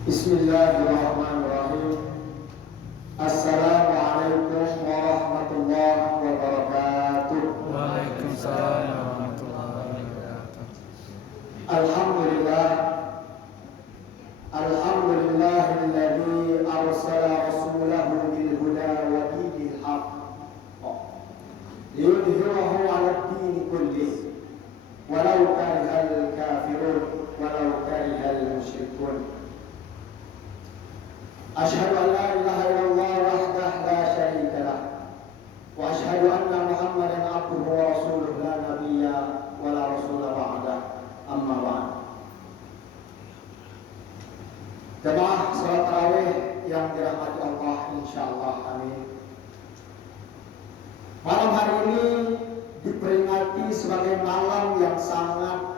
Bismillahirrahmanirrahim. Assalamualaikum warahmatullahi wabarakatuh. Waalaikumsalam warahmatullahi wabarakatuh. Alhamdulillah. Alhamdulillahilladzi arsala rasulahu bil huda wa dinil haqq liyudhhirahu 'ala ad-din kullih walau karihal kafirun walau karihal musyrikun. Asyhadu an la ilaha illallah wahdahu la syarika lah wa asyhadu anna Muhammadan abduhu wa rasuluhu la nabiyya wa la rasula ba'da, amma ba'd. Jemaah salat tarawih yang dirahmati Allah insyaallah, amin. Malam hari ini diperingati sebagai malam yang sangat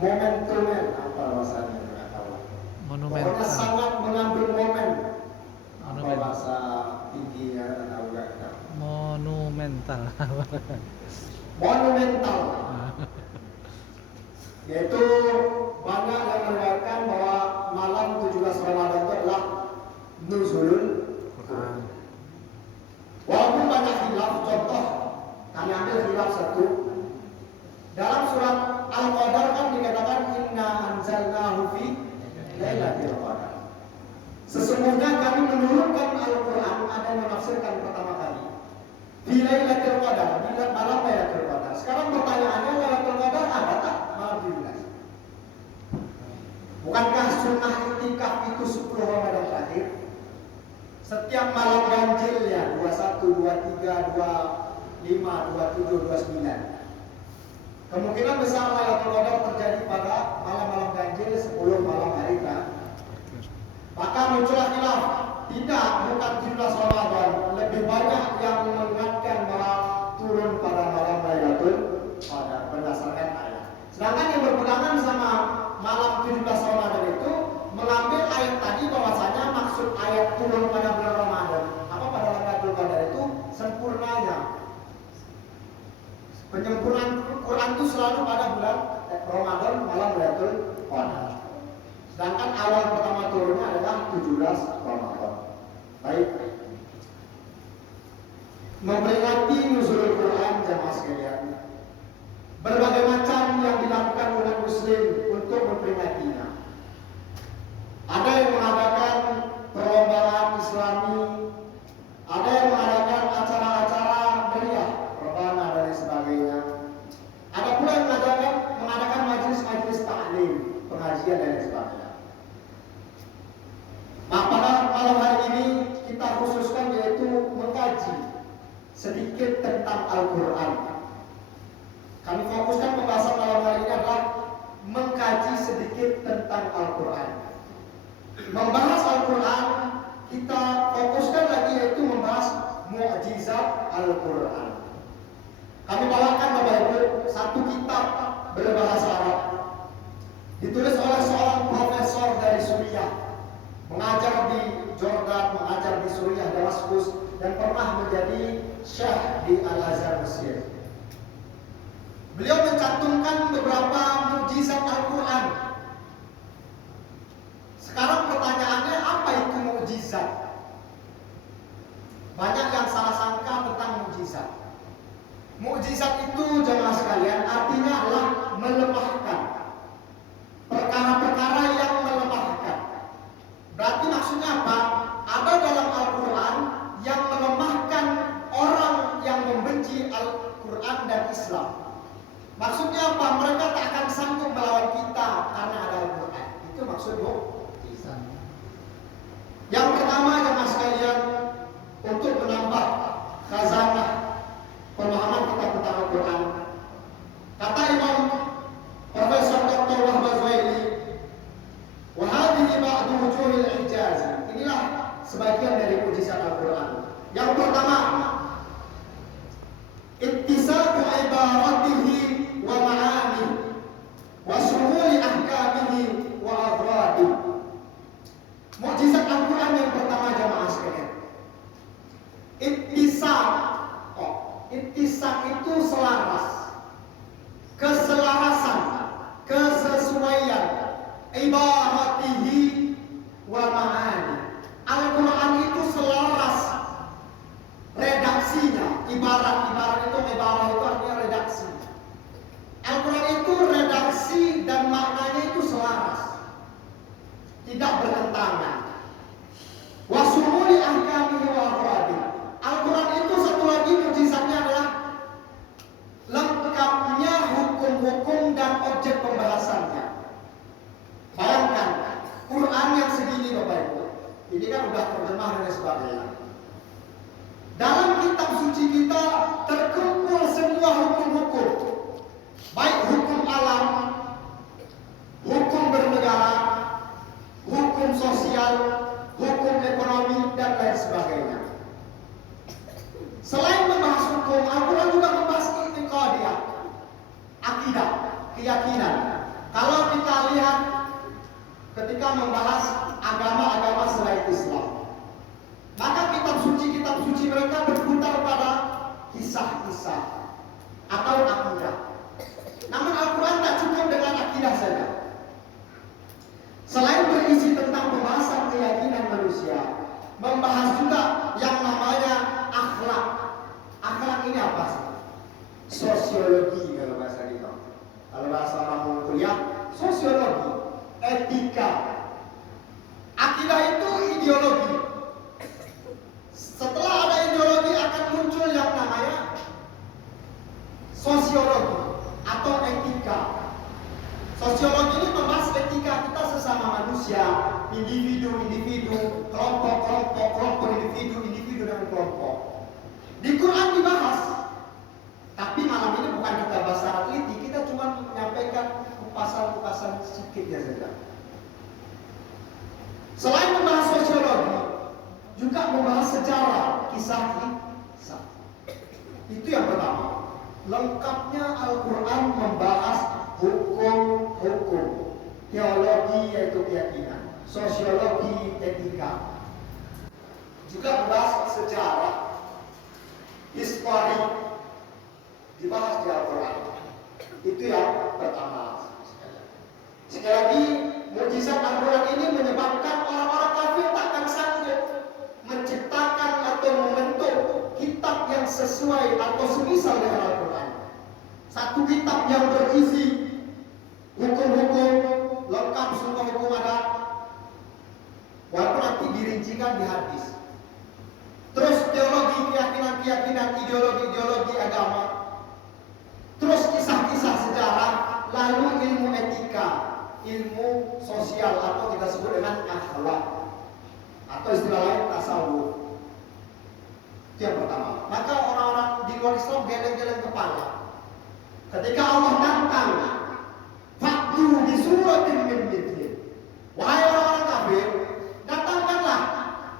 momentumen, apa bahasanya nggak tahu. Pokoknya sangat mengambil momen. Apa bahasa tingginya tahu nggak? Monumental. Monumental. Yaitu banyak yang meriwayatkan bahwa malam 17 Ramadan itu adalah nuzulul Quran. Walaupun banyak khilaf, contoh kami ambil khilaf satu. Dalam surat Al-Qadar kan dikatakan inna anzalnahu fi lailatul qadar. Sesungguhnya kami menurunkan Al-Quran, ada yang menafsirkan pertama kali fi lailatul qadar, di malam lailatul qadar. Sekarang pertanyaannya, lailatul qadar ada tak malam 17? Bukankah sunnah iktikaf itu 10 Ramadan terakhir? Setiap malam ganjil ya, 21, 23, 25, 27, 29. Kemungkinan besar Lailatul Qadar terjadi pada malam-malam ganjil 10 malam hari terakhir. Maka muncullah khilaf. Tidak, bukan 17 Ramadan. Lebih banyak yang mengingatkan bahwa turun pada malam Lailatul Qadar berdasarkan ayat. Sedangkan yang berpegangan sama malam 17 Ramadan itu mengambil ayat tadi bahwasanya maksud ayat turun pada bulan Ramadan. Apa pada Lailatul Qadar itu sempurnanya. Penyempurnaan Quran itu selalu pada bulan Ramadan, malam Lailatul Qadar. Sedangkan awal pertama turunnya adalah 17 Ramadan. Baik. Memperingati nuzulul Quran, jamaah sekalian. Berbagai macam yang dilakukan umat muslim untuk memperingatinya. Ada yang mengadakan perlombaan Islami, ada yang mengadakan acara-acara meriah, rebana dan sebagainya. Ada pula yang mengadakan majelis-majelis taklim, pengajian dan sebagainya. Nah, pada malam hari ini kita khususkan yaitu mengkaji sedikit tentang Al-Quran. Kami fokuskan pembahasan malam hari ini adalah mengkaji sedikit tentang Al-Quran. Membahas Al-Quran, kita fokuskan lagi yaitu membahas mukjizat Al-Quran. Kami bawakan Bapak Ibu satu kitab berbahasa Arab, ditulis oleh seorang profesor dari Suriah, mengajar di Jordan, mengajar di Suriah, Damaskus, dan pernah menjadi syekh di Al-Azhar Mesir. Beliau mencantumkan beberapa mukjizat Al-Quran. Sekarang pertanyaannya, apa itu mukjizat? Banyak yang salah sangka tentang mukjizat. Mukjizat itu, jemaah sekalian, artinya adalah melemahkan. Perkara-perkara yang melemahkan. Berarti maksudnya apa? Ada dalam Al-Quran yang melemahkan orang yang membenci Al-Quran dan Islam. Maksudnya apa? Mereka tak akan sanggup melawan kita karena ada Al-Quran. Itu maksud mukjizat. Yang pertama, jemaah sekalian, untuk menambah khazanah pemahaman kita tentang Al-Quran. Kata Imam Profesor Dr. Wahbah Zuhaili, wa hadhihi ba'du wujuhil ijaz. Inilah sebagian dari mukjizat Al-Quran. Yang pertama, ittisaqu ibaratihi wa ma'ani wa shumuli ahkamihi wa adradi. Mukjizat Al-Quran yang pertama, jamaah sekalian, ittisaq. Ittisaq itu selaras. ibaratihi wa ma'ani. Al-Quran itu selaras redaksinya. Ibarat itu artinya redaksi. Al-Quran itu redaksi dan maknanya itu selaras, tidak bertentangan. Wa sumuli ahkamihi wa ahwadi. Al-Quran itu satu lagi mujizatnya adalah lengkapnya hukum-hukum dan objek pembahasannya. Bayangkan, Quran yang segini Bapak Ibu, ini kan udah terjemah dan sebagainya. Dalam kitab suci kita terkumpul semua hukum-hukum, baik hukum alam, hukum bernegara, hukum sosial, hukum ekonomi, dan lain sebagainya. Selain membahas hukum, Al-Quran juga membahas i'tiqadiyah, akidah, keyakinan. Kalau kita lihat ketika membahas agama-agama selain Islam, maka kitab suci mereka berputar pada kisah-kisah atau akidah. Namun Al-Quran tak cukup dengan akidah saja. Selain berisi tentang pembahasan keyakinan manusia, membahas juga yang namanya akhlak. Akhlak ini apa sih? Sosiologi kalau bahasa kita. Kalau bahasa orang kuliah, sosiologi, etika. Akidah itu ideologi. Setelah ada ideologi akan muncul yang namanya sosiologi atau etika. Sosiologi ini membahas etika kita sesama manusia, individu, kelompok, individu dan kelompok. Di Quran dibahas, tapi malam ini bukan kita bahas secara teliti, kita cuma menyampaikan kupasan-kupasan sedikitnya saja. Selain membahas sosiologi, juga membahas sejarah, kisah. Itu yang pertama. Lengkapnya Al-Quran membahas hukum, teologi yaitu keyakinan, sosiologi, etika. Juga membahas sejarah, histori, dibahas di Al-Quran. Itu yang pertama. Sekali lagi, mukjizat Al-Quran ini menyebabkan orang-orang kafir takkan sanggup menciptakan atau membentuk kitab yang sesuai atau semisal dengan Al-Quran. Satu kitab yang berisi hukum-hukum lengkap, semua hukum ada, walaupun nanti dirincikan di hadis. Terus teologi, keyakinan, ideologi agama. Terus kisah-kisah sejarah, lalu ilmu etika, ilmu sosial atau kita sebut dengan akhlak, atau istilah lain tasawuf. Itu yang pertama. Maka orang-orang di luar Islam geleng-geleng kepala ketika Allah tantang, "Fa'tu bi suratin min mithli." Wahai orang-orang kafir, datangkanlah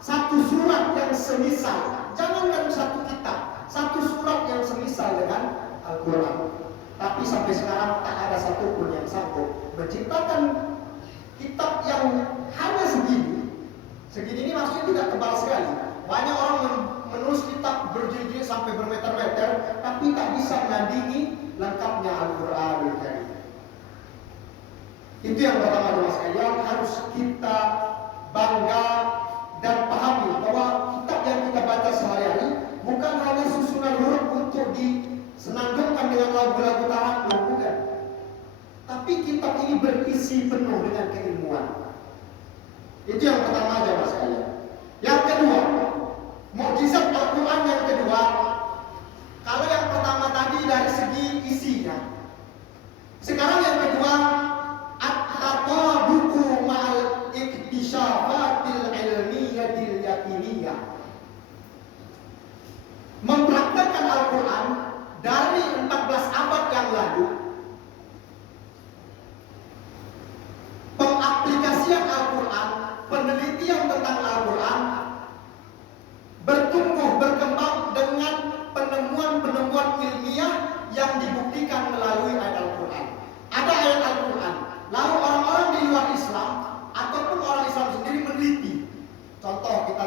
satu surat yang semisal. Jangankan satu kitab, satu surat yang semisal dengan Al-Quran. Tapi sampai sekarang tak ada satupun yang sanggup menciptakan kitab yang hanya segini. Segini ini maksudnya tidak tebal sekali. Banyak orang menulis kitab berjilid sampai bermeter-meter, tapi tak bisa menandingi lengkapnya Al-Quran. Itu yang pertama teman sekalian, harus kita bangga dan pahami bahwa kitab yang kita baca sehari-hari bukan hanya susunan huruf untuk disenandungkan dengan lagu-lagu tarakkum, bukan. Tapi kitab ini berisi penuh dengan keilmuan. Itu yang pertama aja mas sekalian. Yang kedua, mukjizat Al-Quran yang kedua. Kalau yang pertama tadi dari segi isinya, sekarang yang kedua, at-tatabuqu ma'al iktishafatil ilmiyatil yakiniyah. Mempraktekkan Al-Quran dari 14 abad yang lalu, pengaplikasian Al-Quran, penelitian tentang Al-Quran bertumbuh berkembang dengan penemuan-penemuan ilmiah yang dibuktikan melalui ayat Al-Quran. Ada ayat Al-Quran, lalu orang-orang di luar Islam ataupun orang Islam sendiri meneliti. Contoh kita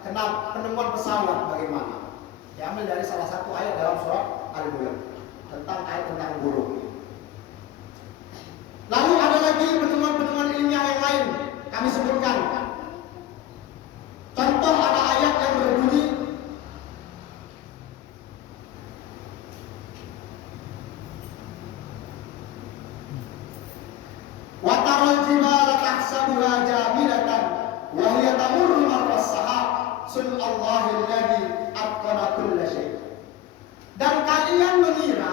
kenal penemuan pesawat bagaimana. Diambil dari salah satu ayat dalam surat Al-Mulk tentang ayat tentang burung. Lalu ada lagi penemuan-penemuan ilmiah yang lain kami sebutkan. Contoh, ada ayat yang berbunyi wa taral jibala tahsabuha jamidatan wa hiya tamurru marras sahab sunnallahi alladzi atqana kulla syai'. Dan kalian mengira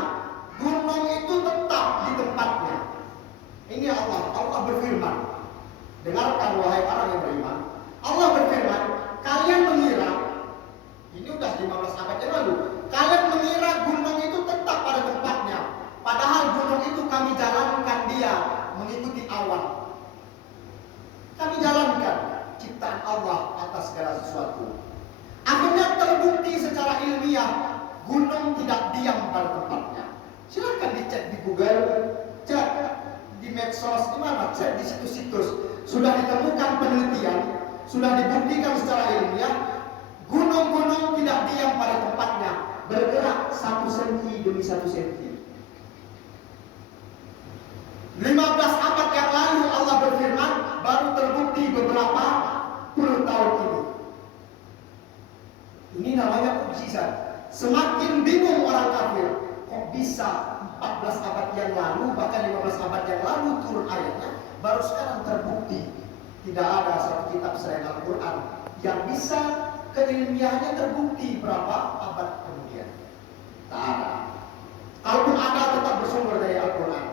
gunung itu tetap di tempatnya. Ini Allah berfirman. Dengarkan wahai orang yang beriman. Allah berfirman, kalian mengira, ini udah 15 abad yang lalu, kalian mengira gunung itu tetap pada tempatnya. Padahal gunung itu kami jalankan dia mengikuti awan. Kami jalankan ciptaan Allah atas segala sesuatu. Akhirnya terbukti secara ilmiah gunung tidak diam pada tempatnya. Silakan dicek di Google, cek di medsos, di mana, cek di situs-situs. Sudah ditemukan penelitian, sudah dibuktikan secara ilmiah, gunung-gunung tidak diam pada tempatnya, bergerak 1 senti demi 1 senti. 15 abad yang lalu Allah berfirman, baru terbukti beberapa puluh tahun ini. Ini namanya mukjizat. Semakin bingung orang kafir, kok bisa 14 abad yang lalu, bahkan 15 abad yang lalu turun ayatnya, baru sekarang terbukti. Tidak ada satu kitab selain Al-Quran yang bisa keilmiahannya terbukti berapa abad kemudian. Tak ada. Kalaupun ada, tetap bersumber dari Al-Quran.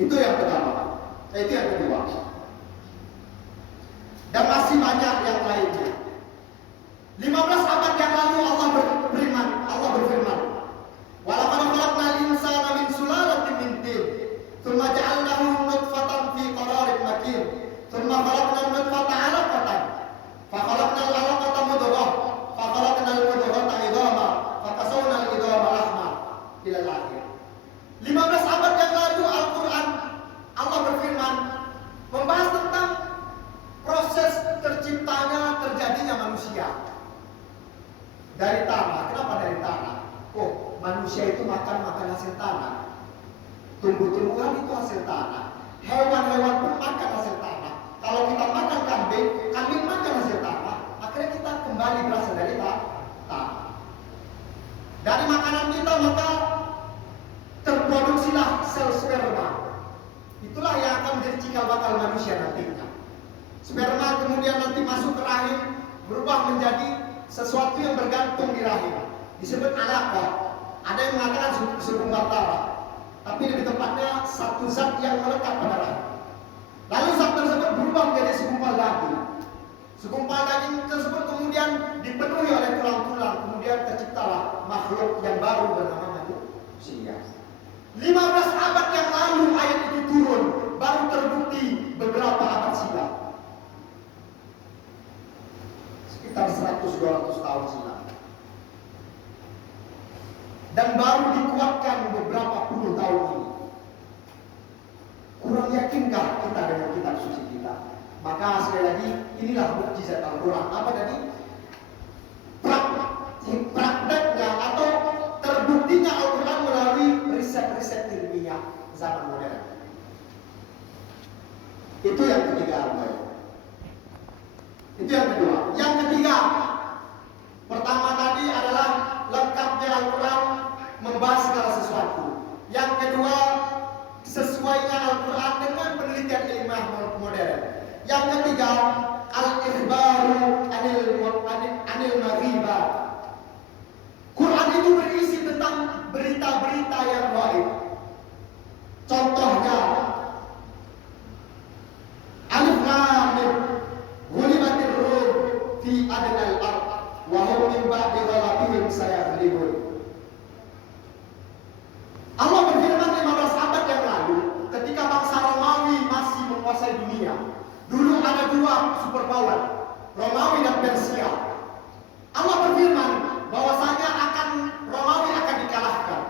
Itu yang pertama. Itu yang kedua. Dan masih banyak yang lainnya. 15 abad yang lalu Allah berfirman, "Walaqad khalaqnal insana min sulalatin min tin, tsumma ja'alnahu nutfatan fi qararin makin, tsumma khalaqnal nutfata 'alaqatan, fa khalaqnal 'alaqata mudghah, fa khalaqnal mudghata 'idhama, fa kasawna al-'idhama lahma." Ila al-akhir. 15 abad yang lalu Al-Quran Allah berfirman membahas tentang proses terjadinya manusia dari tanah. Kenapa dari tanah? Oh, manusia itu makan hasil tanah. Tumbuh-tumbuhan itu hasil tanah. Hewan-hewan pun makan hasil tanah. Kalau kita makan kambing makan hasil tanah. Akhirnya kita kembali berasal dari tanah. Dari makanan kita maka terproduksilah sel sperma. Itulah yang akan menjadi cikal bakal manusia nantinya. Sperma kemudian nanti masuk ke rahim, berubah menjadi sesuatu yang bergantung di rahim. Disebut alaqah. Ada yang mengatakan segumpal darah. Tapi lebih tepatnya satu zat yang melekat pada rahim. Lalu zat tersebut berubah menjadi segumpal daging. Segumpal daging tersebut kemudian dipenuhi oleh tulang-tulang. Kemudian terciptalah makhluk yang baru bernama manusia. 15 abad yang lalu ayat itu turun, baru terbukti beberapa abad silam. Sekitar 100-200 tahun silam. Dan baru dikuatkan beberapa puluh tahun ini. Kurang yakinkah kita dengan kitab suci kita? Maka sekali lagi, inilah mukjizat Al-Quran. Apa tadi? Prakteknya atau terbuktinya Al-Quran melalui riset-riset ilmiah zaman modern. Itu yang ketiga. Itu yang kedua. Yang ketiga, pertama tadi adalah lengkapnya Al-Quran membahas segala sesuatu. Yang kedua, sesuainya Al-Quran dengan penelitian ilmiah modern. Yang ketiga, al-ikhbaru anil maghibat. Quran itu berisi tentang berita-berita yang gaib. Contohnya, Alif Lam Mim, ghulibatir rum fi adnal ard wa hum min ba'di ghalabihim sayaghlibun. Allah berfirman 15 abad yang lalu, ketika bangsa Romawi masih menguasai dunia. Dulu ada dua superpower, Romawi dan Persia. Allah berfirman bahwasanya Romawi akan dikalahkan.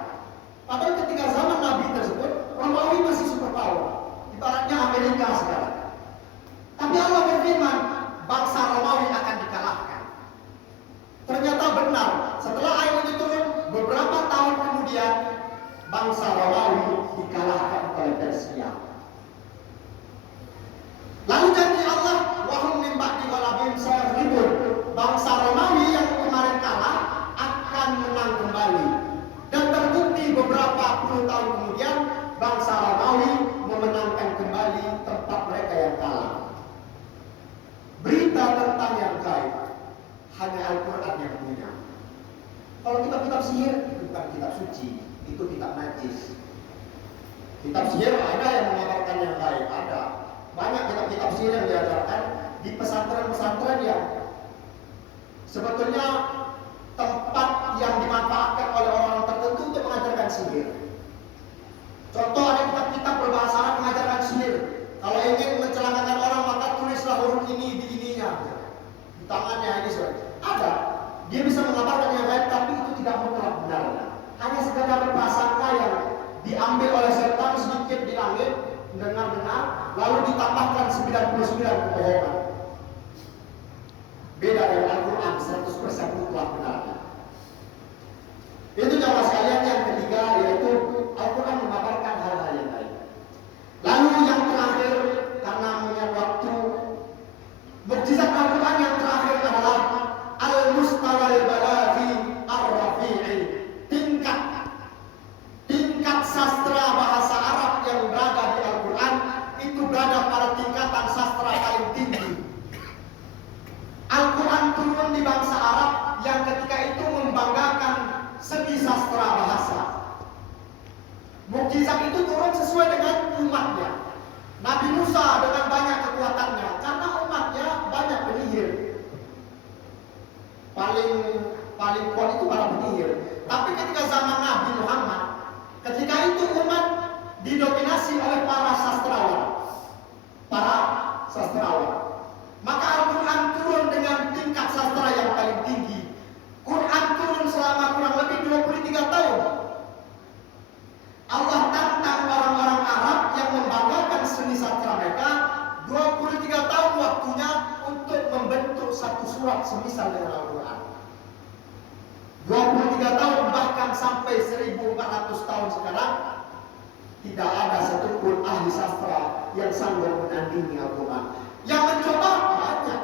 Padahal ketika zaman Nabi tersebut, Romawi masih superpower, ibaratnya Amerika sekarang. Tapi Allah berfirman, bangsa Romawi akan dikalahkan. Ternyata benar. Setelah ayat itu turun, beberapa tahun kemudian, bangsa Romawi dikalahkan oleh Persia. Lalu janji Allah, wahum min ba'di ghalabihim sayaghlibun, bangsa Romawi yang kemarin kalah akan menang kembali. Dan terbukti beberapa puluh tahun kemudian bangsa Romawi memenangkan kembali tempat mereka yang kalah. Berita tentang yang gaib hanya Al-Quran yang punya. Kalau kitab-kitab sihir itu bukan kitab suci, itu kitab najis. Kitab sihir ada yang mengabarkan yang gaib, ada. Banyak kitab-kitab sihir yang diajarkan di pesantren-pesantren yang sebetulnya tempat yang dimanfaatkan oleh orang tertentu untuk mengajarkan sihir. Contoh, ada kitab-kitab berbahasa Arab mengajarkan sihir. Kalau ingin mencelakakan orang maka tulislah huruf ini di ininya, di tangannya ini ada. Dia bisa mengabarkan yang gaib, tapi itu tidak mutlak benar. Hanya sekadar prasangka yang diambil oleh setan sedikit di langit, dengar-dengar, lalu ditambahkan 99 kebohongan. Beda dengan Al-Quran 100% mutlak benar. Itu jamaah sekalian yang ketiga, yaitu Al-Quran mengabarkan hal-hal yang lain. Lalu yang terakhir, karena punya waktu, mukjizat Al-Quran yang terakhir adalah Al-Mustawal Balaghi Ar-Rafi'i, tingkat sastra bahasa Arab yang berada di Al-Quran itu berada pada tingkatan sastra paling tinggi. Al-Quran turun di bangsa Arab yang ketika itu membanggakan segi sastra bahasa. Mukjizat itu turun sesuai dengan umatnya. Nabi Musa dengan banyak kekuatannya, karena umatnya banyak penyihir. Paling kuat itu para penyihir. Tapi ketika zaman Nabi Muhammad, ketika itu umat didominasi oleh para sastrawan. Maka Al-Quran turun dengan tingkat sastra yang paling tinggi. Quran turun selama kurang lebih 23 tahun. Allah tantang orang-orang Arab yang membanggakan seni sastra mereka, 23 tahun waktunya untuk membentuk satu surat semisal dengan Al-Quran. 23 tahun, bahkan sampai 1400 tahun sekarang, tidak ada satupun ahli sastra yang sanggup menandingi Al-Quran. Yang mencoba banyak.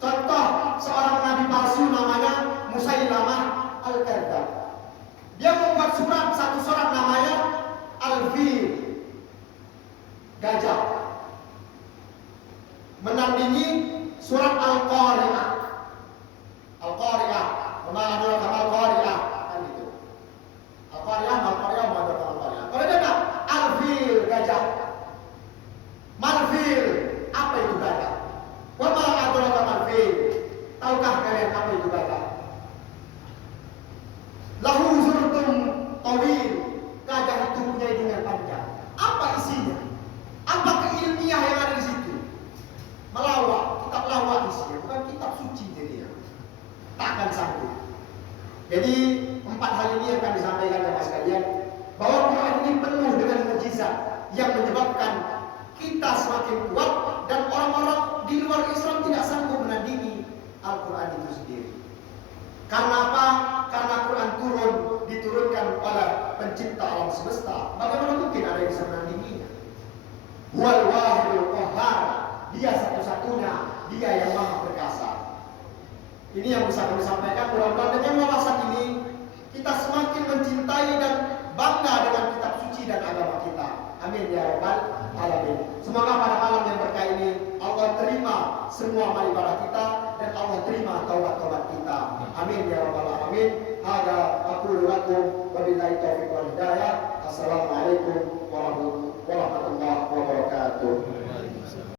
Contoh, seorang nabi palsu namanya Musailamah Al-Kadzdzab. Dia membuat satu surat namanya Al-Fil, gajah, menandingi surat Al-Qari'ah. Al-Qari'ah, Al-Qari'ah, kan itu. Al-Qari'ah, Al-Qari'ah. Kalau dia tak, Al-Fil, gajah. Malfil, apa itu gajah? Wa ma adraka malfil. Tahukah kalian apa itu gajah? Lahu zurtum tawil. Gajah itu punya hidung yang panjang. Apa isinya? Apa keilmiah yang ada di situ? Melawak, kitab lawak isinya, bukan kitab suci jadi ya. Takkan sanggup. Jadi 4 hal ini yang akan disampaikan kepada sekalian, bahwa Quran ini penuh dengan mukjizat yang menyebabkan kita semakin kuat dan orang-orang di luar Islam tidak sanggup menandingi Al-Quran itu sendiri. Karena apa? Karena Quran diturunkan oleh pencipta alam semesta. Bagaimana mungkin ada yang bisa menandinginya? Wal wahidul qahhar, dia satu-satunya, dia yang maha perkasa. Ini yang bisa kami sampaikan. Mudah-mudahan dengan wawasan ini kita semakin mencintai dan bangga dengan kitab suci dan agama kita. Amin ya rabbal alamin. Semoga pada malam yang berkah ini Allah terima semua amal ibadah kita dan Allah terima taubat-taubat kita. Amin ya rabbal alamin. Hada aqulu lakum wa billahi taufiq wal hidayah. Assalamualaikum warahmatullahi wabarakatuh.